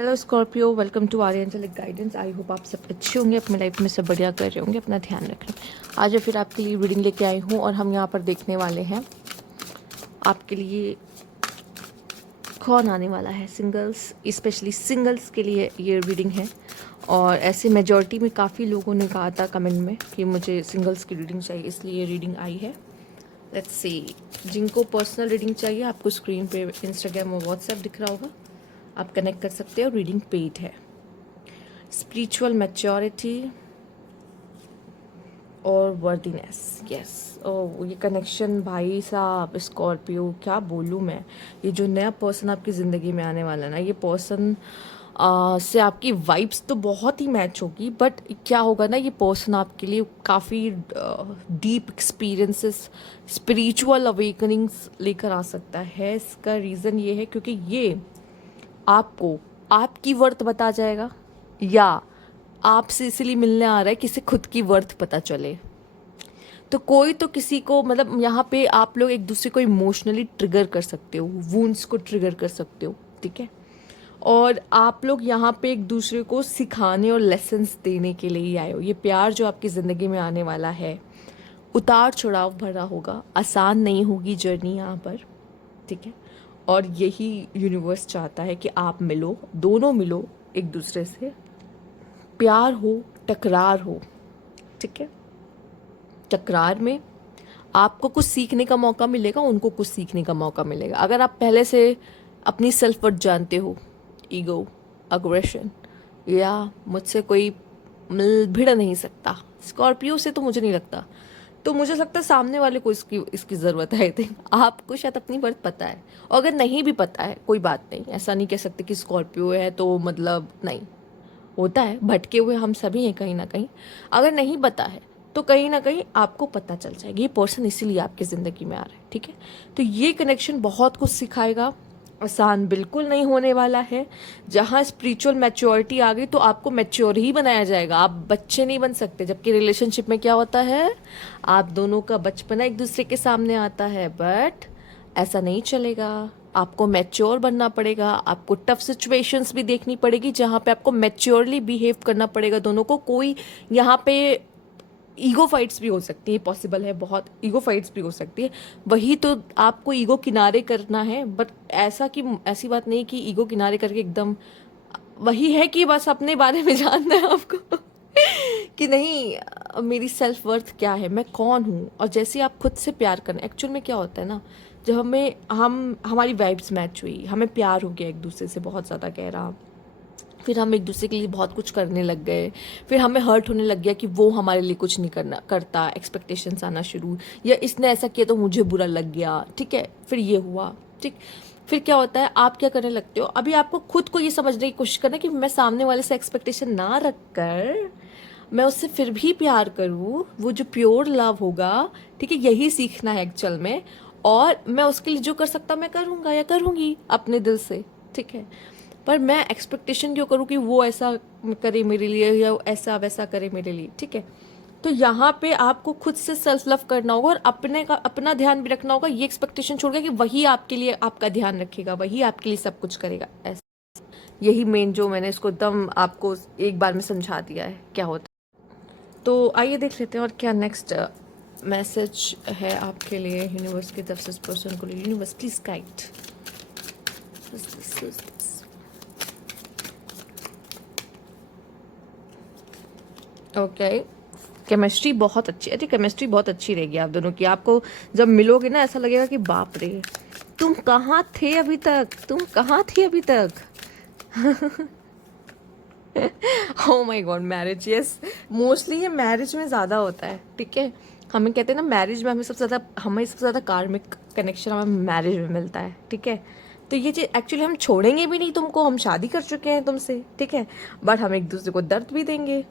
Hello Scorpio, welcome to Arya angelic guidance. I hope आप सब अच्छे होंगे, अपनी लाइफ में सब बढ़िया कर रहे होंगे, अपना ध्यान रख रहे हैं। आज फिर आपके लिए रीडिंग लेके आई हूँ और हम यहाँ पर देखने वाले हैं आपके लिए कौन आने वाला है। सिंगल्स, स्पेशली सिंगल्स के लिए ये रीडिंग है। और ऐसे मेजॉरिटी में काफ़ी लोगों ने कहा था कमेंट में कि मुझे सिंगल्स की रीडिंग चाहिए, इसलिए ये रीडिंग आई है। Let's see. जिनको पर्सनल रीडिंग चाहिए, आपको स्क्रीन पे इंस्टाग्राम और व्हाट्सएप दिख रहा होगा, आप कनेक्ट कर सकते हो। रीडिंग पेड है। स्पिरिचुअल मैच्योरिटी और वर्दीनेस, यस। और ये कनेक्शन भाई साहब स्कॉर्पियो, क्या बोलूँ मैं। ये जो नया पर्सन आपकी ज़िंदगी में आने वाला है ना, ये पर्सन से आपकी वाइब्स तो बहुत ही मैच होगी, बट क्या होगा ना, ये पर्सन आपके लिए काफ़ी डीप एक्सपीरियंसेस, स्पिरिचुअल अवेकनिंग्स लेकर आ सकता है। इसका रीज़न ये है क्योंकि ये आपको आपकी वर्थ बता जाएगा, या आपसे इसलिए मिलने आ रहा है कि इसे खुद की वर्थ पता चले। तो कोई तो किसी को, मतलब यहाँ पे आप लोग एक दूसरे को इमोशनली ट्रिगर कर सकते हो, वुंड्स को ट्रिगर कर सकते हो, ठीक है। और आप लोग यहाँ पे एक दूसरे को सिखाने और लेसन्स देने के लिए ही आए हो। ये प्यार जो आपकी ज़िंदगी में आने वाला है, उतार चढ़ाव भरा होगा, आसान नहीं होगी जर्नी यहाँ पर, ठीक है। और यही यूनिवर्स चाहता है कि आप मिलो, दोनों मिलो एक दूसरे से, प्यार हो, टकरार हो, ठीक है। टकरार में आपको कुछ सीखने का मौका मिलेगा, उनको कुछ सीखने का मौका मिलेगा। अगर आप पहले से अपनी सेल्फ वर्थ जानते हो, ईगो, अग्रेशन, या मुझसे कोई मिल भिड़ नहीं सकता, स्कॉर्पियो से तो मुझे नहीं लगता, तो मुझे लगता है सामने वाले को इसकी इसकी ज़रूरत है। आई थिंक आपको शायद अपनी वर्थ पता है, और अगर नहीं भी पता है कोई बात नहीं, ऐसा नहीं कह सकते कि स्कॉर्पियो है तो मतलब नहीं। होता है, भटके हुए हम सभी हैं कहीं ना कहीं। अगर नहीं पता है तो कहीं ना कहीं आपको पता चल जाएगा। ये पर्सन इसीलिए आपकी ज़िंदगी में आ रहा है, ठीक है। तो ये कनेक्शन बहुत कुछ सिखाएगा, आसान बिल्कुल नहीं होने वाला है। जहाँ स्पिरिचुअल मैच्योरिटी आ गई तो आपको मैच्योर ही बनाया जाएगा, आप बच्चे नहीं बन सकते। जबकि रिलेशनशिप में क्या होता है, आप दोनों का बचपना एक दूसरे के सामने आता है, बट ऐसा नहीं चलेगा। आपको मैच्योर बनना पड़ेगा, आपको टफ सिचुएशंस भी देखनी पड़ेगी जहाँ पे आपको मैच्योरली बिहेव करना पड़ेगा दोनों को। कोई यहाँ पे ईगो फाइट्स भी हो सकती है, पॉसिबल है, बहुत ईगो फाइट्स भी हो सकती है। वही तो आपको ईगो किनारे करना है, बट ऐसा कि ऐसी बात नहीं कि ईगो किनारे करके एकदम, वही है कि बस अपने बारे में जानना है आपको कि नहीं, मेरी सेल्फ वर्थ क्या है, मैं कौन हूँ। और जैसे आप खुद से प्यार करें, एक्चुअल में क्या होता है ना, जब हमारी वाइब्स मैच हुई, हमें प्यार हो गया एक दूसरे से बहुत ज़्यादा गहरा, फिर हम एक दूसरे के लिए बहुत कुछ करने लग गए, फिर हमें हर्ट होने लग गया कि वो हमारे लिए कुछ नहीं करता, एक्सपेक्टेशंस आना शुरू, या इसने ऐसा किया तो मुझे बुरा लग गया, ठीक है, फिर ये हुआ, ठीक। फिर क्या होता है, आप क्या करने लगते हो, अभी आपको खुद को ये समझने की कोशिश करना कि मैं सामने वाले से एक्सपेक्टेशन ना रख कर मैं उससे फिर भी प्यार करूँ, वो जो प्योर लव होगा, ठीक है, यही सीखना है एक्चुअल में। और मैं उसके लिए जो कर सकता मैं करूँगा या करूँगी अपने दिल से, ठीक है। पर मैं एक्सपेक्टेशन क्यों करूँ कि वो ऐसा करे मेरे लिए या ऐसा वैसा करे मेरे लिए, ठीक है। तो यहाँ पे आपको खुद से सेल्फ लव करना होगा और अपना ध्यान भी रखना होगा। ये एक्सपेक्टेशन छोड़ के कि वही आपके लिए आपका ध्यान रखेगा, वही आपके लिए सब कुछ करेगा, ऐसा। यही मेन जो मैंने इसको एकदम आपको एक बार में समझा दिया है क्या होता है। तो आइए देख लेते हैं और क्या नेक्स्ट मैसेज है आपके लिए यूनिवर्स की तरफ से इस पर्सन को लिए। Universe please guide. Okay, chemistry बहुत अच्छी, अरे केमिस्ट्री बहुत अच्छी रहेगी आप दोनों की। आपको जब मिलोगे ना, ऐसा लगेगा कि बाप रे, तुम कहाँ थे अभी तक, तुम कहाँ थी अभी तक। Oh my God, marriage, yes. Mostly ये मैरिज में ज़्यादा होता है, ठीक है। हमें कहते हैं ना, मैरिज में हमें सबसे ज़्यादा कार्मिक कनेक्शन हमें मैरिज में मिलता है, ठीक है। तो ये चीज़ एक्चुअली हम छोड़ेंगे भी नहीं तुमको, हम शादी कर चुके हैं तुमसे, ठीक है, बट हम एक दूसरे को दर्द भी देंगे,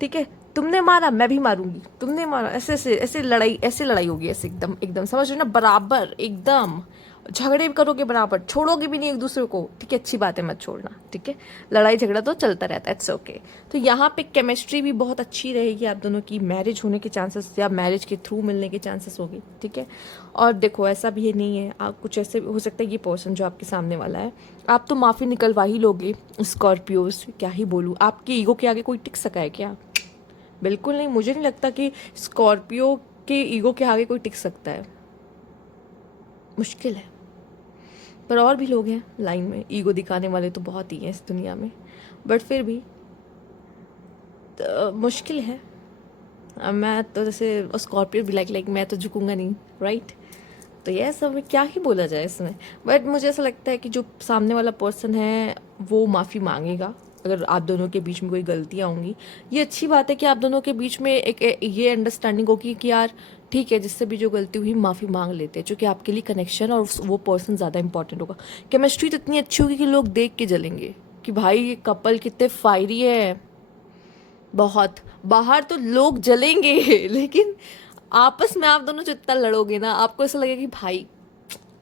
ठीक है। तुमने मारा मैं भी मारूंगी, तुमने मारा, ऐसे ऐसे ऐसे लड़ाई होगी, ऐसे एकदम एकदम, समझ रहे हो ना, बराबर एकदम। झगड़े करोगे बराबर, छोड़ोगे भी नहीं एक दूसरे को, ठीक है, अच्छी बात है, मत छोड़ना, ठीक है, लड़ाई झगड़ा तो चलता रहता है, इट्स ओके। तो यहाँ पे केमिस्ट्री भी बहुत अच्छी रहेगी आप दोनों की, मैरिज होने के चांसेस या मैरिज के थ्रू मिलने के चांसेस होगी, ठीक है। और देखो ऐसा भी नहीं है, आप कुछ ऐसे हो सकता है ये पर्सन जो आपके सामने वाला है, आप तो माफ़ी निकलवा ही लोगे स्कॉर्पियोज, क्या ही बोलूँ, आपकी ईगो के आगे कोई टिक सका है क्या? बिल्कुल नहीं, मुझे नहीं लगता कि स्कॉर्पियो के ईगो के आगे कोई टिक सकता है, मुश्किल है। पर और भी लोग हैं लाइन में, ईगो दिखाने वाले तो बहुत ही हैं इस दुनिया में, बट फिर भी तो मुश्किल है। अब मैं तो जैसे स्कॉर्पियो भी लाइक मैं तो झुकूंगा नहीं, राइट। तो ये सब में क्या ही बोला जाए इसमें, बट मुझे ऐसा लगता है कि जो सामने वाला पर्सन है वो माफ़ी मांगेगा अगर आप दोनों के बीच में कोई गलतियाँ होंगी। ये अच्छी बात है कि आप दोनों के बीच में एक ये अंडरस्टैंडिंग होगी कि यार ठीक है, जिससे भी जो गलती हुई माफ़ी मांग लेते हैं, क्योंकि आपके लिए कनेक्शन और वो पर्सन ज़्यादा इंपॉर्टेंट होगा। केमिस्ट्री तो इतनी अच्छी होगी कि लोग देख के जलेंगे कि भाई ये कपल कितने फायरी है, बहुत। बाहर तो लोग जलेंगे लेकिन आपस में आप दोनों जो इतना लड़ोगे ना, आपको ऐसा लगेगा कि भाई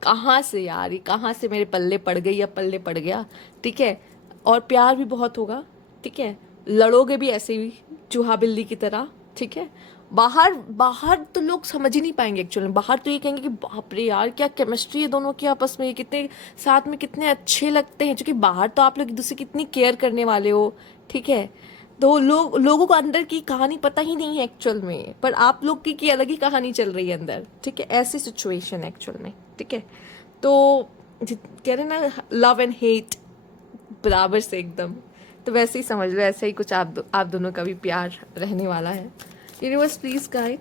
कहाँ से यार, ये कहाँ से मेरे पल्ले पड़ गई या पल्ले पड़ गया, ठीक है। और प्यार भी बहुत होगा, ठीक है, लड़ोगे भी ऐसे ही चूहा बिल्ली की तरह, ठीक है। बाहर बाहर तो लोग समझ ही नहीं पाएंगे एक्चुअली, बाहर तो ये कहेंगे कि बाप रे यार क्या केमिस्ट्री है दोनों की आपस में, ये कितने साथ में कितने अच्छे लगते हैं, क्योंकि बाहर तो आप लोग एक दूसरे की इतनी केयर करने वाले हो, ठीक है। तो लोगों को अंदर की कहानी पता ही नहीं है एक्चुअल में, पर आप लोग की अलग ही कहानी चल रही है अंदर, ठीक है, ऐसी सिचुएशन है एक्चुअल में, ठीक है। तो कह रहे ना लव एंड हेट बराबर से एकदम, तो वैसे ही समझ लो, ऐसे ही कुछ आप दोनों का भी प्यार रहने वाला है। Universe please guide,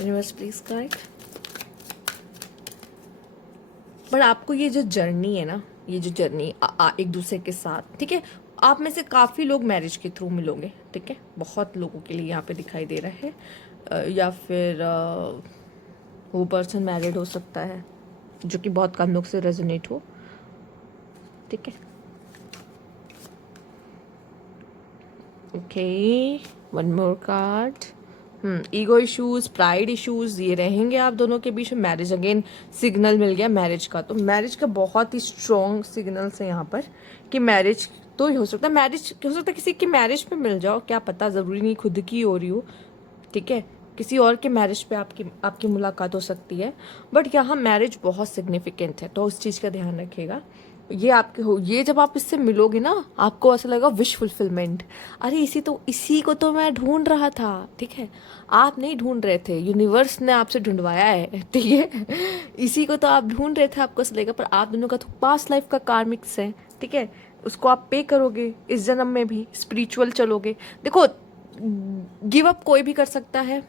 universe please guide. पर आपको ये जो जर्नी है ना, ये जो जर्नी एक दूसरे के साथ, ठीक है, आप में से काफ़ी लोग मैरिज के थ्रू मिलोगे, ठीक है, बहुत लोगों के लिए यहाँ पे दिखाई दे रहा है। या फिर वो पर्सन मैरिड हो सकता है, जो कि बहुत कम लोग से रेजोनेट हो, ठीक है। Okay, one more card. Ego issues, pride issues ये रहेंगे आप दोनों के बीच में। मैरिज अगेन सिग्नल मिल गया मैरिज का, तो मैरिज का बहुत ही स्ट्रॉन्ग सिग्नल्स है यहाँ पर कि मैरिज तो ही हो सकता है, मैरिज हो सकता है किसी की मैरिज पे मिल जाओ, क्या पता, ज़रूरी नहीं खुद की हो रही हो, ठीक है, किसी और के मैरिज पे आपकी आपकी मुलाकात हो सकती है। बट यहाँ मैरिज बहुत सिग्निफिकेंट है, तो उस चीज़ का ध्यान रखिएगा। ये आपके हो, ये जब आप इससे मिलोगे ना, आपको ऐसा लगेगा विश फुलफिलमेंट, अरे इसी को तो मैं ढूंढ रहा था, ठीक है। आप नहीं ढूंढ रहे थे, यूनिवर्स ने आपसे ढूंढवाया है, ठीक है। इसी को तो आप ढूंढ रहे थे, आपको ऐसा लगेगा, पर आप दोनों का तो पास्ट लाइफ का कार्मिक्स है, ठीक है, उसको आप पे करोगे इस जन्म में भी, स्पिरिचुअल चलोगे। देखो, गिव अप कोई भी कर सकता है,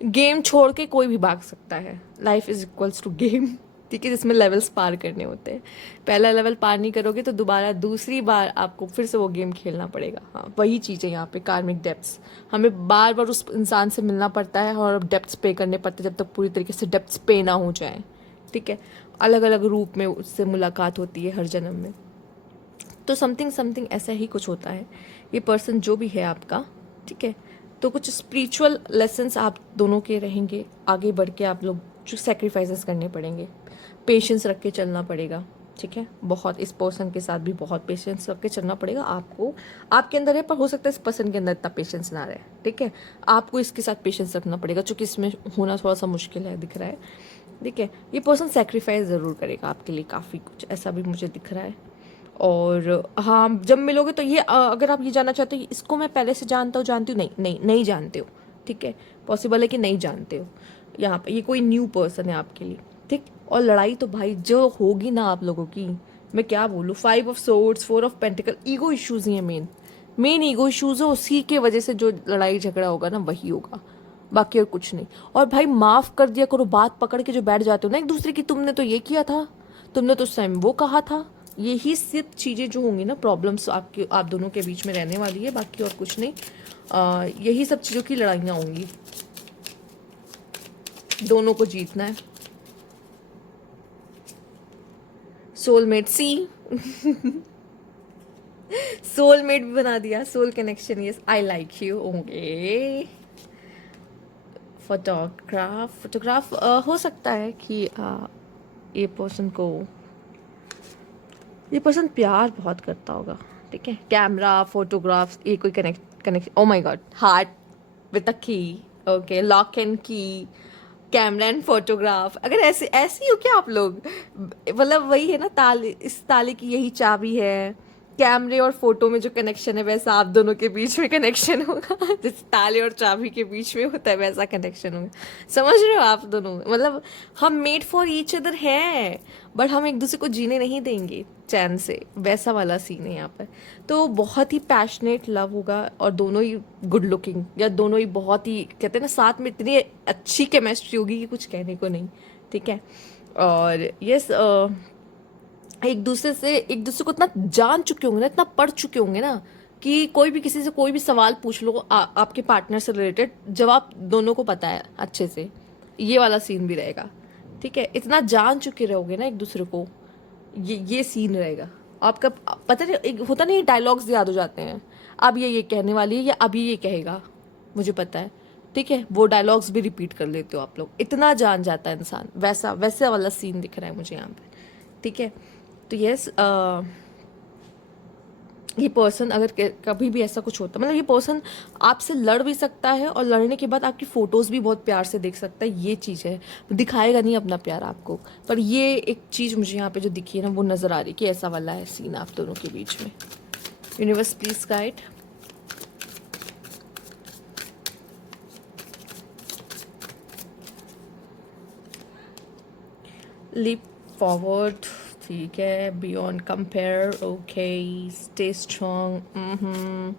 गेम छोड़ के कोई भी भाग सकता है, life is equals to game, ठीक है, जिसमें लेवल्स पार करने होते हैं। पहला लेवल पार नहीं करोगे तो दोबारा दूसरी बार आपको फिर से वो गेम खेलना पड़ेगा। हाँ, वही चीज़ है यहाँ पे, कार्मिक डेप्थ्स, हमें बार बार उस इंसान से मिलना पड़ता है और डेप्थ्स पे करने पड़ते हैं, जब तक पूरी तरीके से डेप्थ्स पे ना हो जाए, ठीक है। अलग अलग रूप में उससे मुलाकात होती है हर जन्म में, तो समथिंग समथिंग ऐसा ही कुछ होता है। ये पर्सन जो भी है आपका, ठीक है, तो कुछ स्पिरिचुअल लेसन्स आप दोनों के रहेंगे, आगे बढ़ के आप लोग जो सेक्रीफाइसेस करने पड़ेंगे, पेशेंस रख के चलना पड़ेगा, ठीक है, बहुत, इस पर्सन के साथ भी बहुत पेशेंस रख के चलना पड़ेगा आपको। आपके अंदर है, पर हो सकता है इस पर्सन के अंदर इतना पेशेंस ना रहे, ठीक है, आपको इसके साथ पेशेंस रखना पड़ेगा, चूँकि इसमें होना थोड़ा सा मुश्किल है, दिख रहा है, ठीक है। ये पर्सन सेक्रीफाइस ज़रूर करेगा आपके लिए काफ़ी कुछ, ऐसा भी मुझे दिख रहा है। और हाँ, जब मिलोगे तो ये अगर आप ये जानना चाहते हो इसको मैं पहले से जानती हूँ, नहीं नहीं नहीं जानते हो, ठीक है, पॉसिबल है कि नहीं जानते हो। यहाँ पे ये कोई न्यू पर्सन है आपके लिए, ठीक। और लड़ाई तो भाई जो होगी ना आप लोगों की, मैं क्या बोलूँ, 5 of swords, 4 of pentacle, ego issues ही है, मेन ईगो इश्यूज है, उसी के वजह से जो लड़ाई झगड़ा होगा ना वही होगा, बाकी और कुछ नहीं। और भाई माफ़ कर दिया करो, बात पकड़ के जो बैठ जाते हो ना एक दूसरे की, तुमने तो ये किया था, तुमने तो उस टाइम वो कहा था, यही सिर्फ चीज़ें जो होंगी ना, प्रॉब्लम्स आप दोनों के बीच में रहने वाली है, बाकी और कुछ नहीं। यही सब चीज़ों की लड़ाइयाँ होंगी, दोनों को जीतना है। सोलमेट, सी सोलमेट भी बना दिया, soul connection, yes I like you, okay. Photograph हो सकता है कि ये पर्सन प्यार बहुत करता होगा, ठीक है। कैमरा, फोटोग्राफ्स, ये कोई connect oh my God, heart with a की, ओके, लॉक एंड की, कैमरा एंड फोटोग्राफ। अगर ऐसी हो क्या आप लोग, मतलब वही है ना, ताले, इस ताले की यही चाबी है, कैमरे और फोटो में जो कनेक्शन है वैसा आप दोनों के बीच में कनेक्शन होगा। जैसे ताले और चाबी के बीच में होता है वैसा कनेक्शन होगा। समझ रहे हो आप दोनों, मतलब हम मेड फॉर ईच अदर हैं, बट हम एक दूसरे को जीने नहीं देंगे चैन से, वैसा वाला सीन है यहाँ पर। तो बहुत ही पैशनेट लव होगा, और दोनों ही गुड लुकिंग, या दोनों ही बहुत ही, कहते हैं ना, साथ में इतनी अच्छी केमिस्ट्री होगी कि कुछ कहने को नहीं, ठीक है। और यस, एक दूसरे को इतना जान चुके होंगे ना, इतना पढ़ चुके होंगे ना, कि कोई भी किसी से कोई भी सवाल पूछ लो आपके पार्टनर से रिलेटेड, जवाब दोनों को पता है अच्छे से। ये वाला सीन भी रहेगा, ठीक है। इतना जान चुके रहोगे ना एक दूसरे को, ये सीन रहेगा आपका। पता नहीं, एक होता नहीं, डायलॉग्स याद हो जाते हैं, अब ये कहने वाली है या अब ये कहेगा, मुझे पता है, ठीक है। वो डायलॉग्स भी रिपीट कर लेते हो आप लोग, इतना जान जाता है इंसान, वैसा वाला सीन दिख रहा है मुझे यहाँ पे, ठीक है। तो यस, ये पर्सन अगर कभी भी ऐसा कुछ होता, मतलब ये पर्सन आपसे लड़ भी सकता है, और लड़ने के बाद आपकी फ़ोटोज़ भी बहुत प्यार से देख सकता है, ये चीज़ है। दिखाएगा नहीं अपना प्यार आपको, पर ये एक चीज़ मुझे यहाँ पे जो दिखी है ना, वो नज़र आ रही कि ऐसा वाला है सीन आप दोनों के बीच में। Universe please guide. Leap forward, ठीक है। Beyond compare, okay. Stay strong,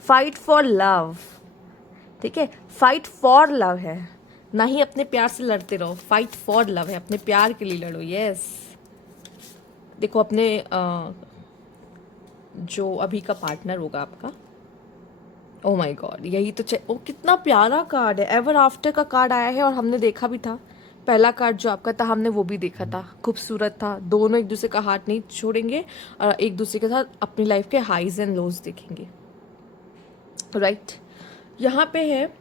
fight for love, ठीक है। फाइट फॉर लव है, ना ही अपने प्यार से लड़ते रहो। फाइट फॉर लव है, अपने प्यार के लिए लड़ो। यस, देखो अपने जो अभी का पार्टनर होगा आपका, ओ माय गॉड, यही तो ओ कितना प्यारा कार्ड है। एवर आफ्टर का कार्ड आया है, और हमने देखा भी था, पहला कार्ड जो आपका था हमने वो भी देखा था, खूबसूरत था। दोनों एक दूसरे का हाथ नहीं छोड़ेंगे, और एक दूसरे के साथ अपनी लाइफ के हाईज एंड लोज देखेंगे, राइट। यहाँ पे है,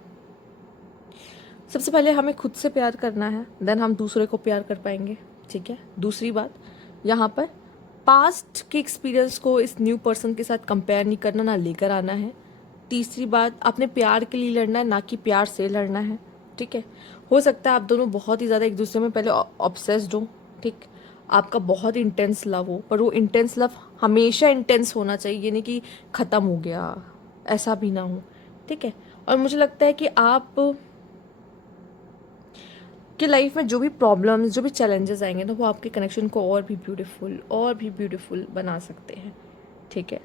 सबसे पहले हमें खुद से प्यार करना है, देन हम दूसरे को प्यार कर पाएंगे, ठीक है। दूसरी बात, यहाँ पर पास्ट के एक्सपीरियंस को इस न्यू पर्सन के साथ कंपेयर नहीं करना, ना लेकर आना है। तीसरी बात, अपने प्यार के लिए लड़ना है, ना कि प्यार से लड़ना है, ठीक है। हो सकता है आप दोनों बहुत ही ज़्यादा एक दूसरे में पहले ऑब्सेस्ड हो, ठीक, आपका बहुत इंटेंस लव हो, पर वो इंटेंस लव हमेशा इंटेंस होना चाहिए, ये नहीं कि ख़त्म हो गया, ऐसा भी ना हो, ठीक है। और मुझे लगता है कि आप कि लाइफ में जो भी प्रॉब्लम्स, जो भी चैलेंजेस आएंगे ना, वो आपके कनेक्शन को और भी ब्यूटीफुल बना सकते हैं, ठीक है।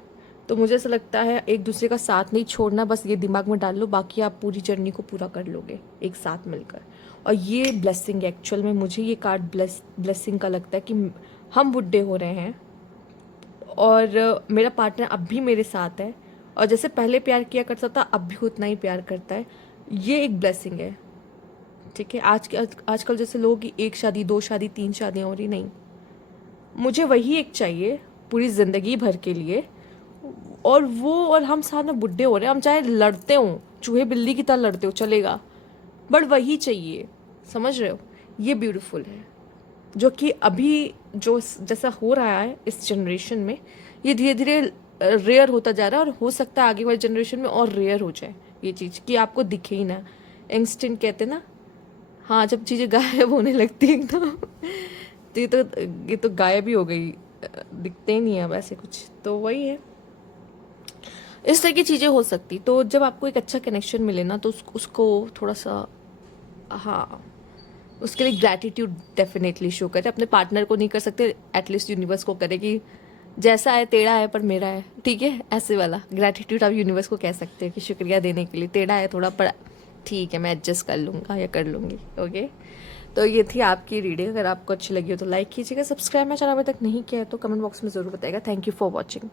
तो मुझे ऐसा लगता है एक दूसरे का साथ नहीं छोड़ना, बस ये दिमाग में डाल लो, बाकी आप पूरी जर्नी को पूरा कर लोगे एक साथ मिलकर। और ये ब्लेसिंग एक्चुअल में मुझे ये कार्ड ब्लेसिंग का लगता है कि हम बुढ़े हो रहे हैं, और मेरा पार्टनर अब भी मेरे साथ है, और जैसे पहले प्यार किया करता था अब भी उतना ही प्यार करता है। ये एक ब्लेसिंग है, ठीक है। आजकल जैसे लोगों की 1 शादी, 2 शादी, 3 शादियाँ हो रही, नहीं, मुझे वही एक चाहिए पूरी ज़िंदगी भर के लिए। और हम साथ में बुढ़े हो रहे हैं, हम चाहे लड़ते हो, चूहे बिल्ली की तरह लड़ते हो, चलेगा, बट वही चाहिए, समझ रहे हो। ये ब्यूटीफुल है, जो कि अभी जो जैसा हो रहा है इस जनरेशन में, ये धीरे धीरे रेयर होता जा रहा है, और हो सकता है आगे वाली जनरेशन में और रेयर हो जाए ये चीज़, कि आपको दिखे ही ना। इंस्टेंट कहते ना, हाँ, जब चीज़ें गायब होने लगती है एकदम, तो ये तो गायब ही हो गई, दिखते ही नहीं है वैसे कुछ, तो वही है, इस तरह की चीज़ें हो सकती। तो जब आपको एक अच्छा कनेक्शन मिले ना, तो उसको थोड़ा सा, हाँ, उसके लिए ग्रैटिट्यूड डेफिनेटली शो करे। अपने पार्टनर को नहीं कर सकते, एटलीस्ट यूनिवर्स को करे कि जैसा है टेढ़ा है पर मेरा है, ठीक है, ऐसे वाला ग्रैटिट्यूड आप यूनिवर्स को कह सकते हैं कि शुक्रिया देने के लिए, टेढ़ा है थोड़ा पर ठीक है, मैं एडजस्ट कर लूँगा या कर लूँगी, ओके। तो ये थी आपकी रीडिंग। अगर आपको अच्छी लगी हो तो लाइक कीजिएगा, सब्सक्राइब मेरा चैनल अभी तक नहीं किया है तो कमेंट बॉक्स में ज़रूर बताइएगा। Thank you for watching.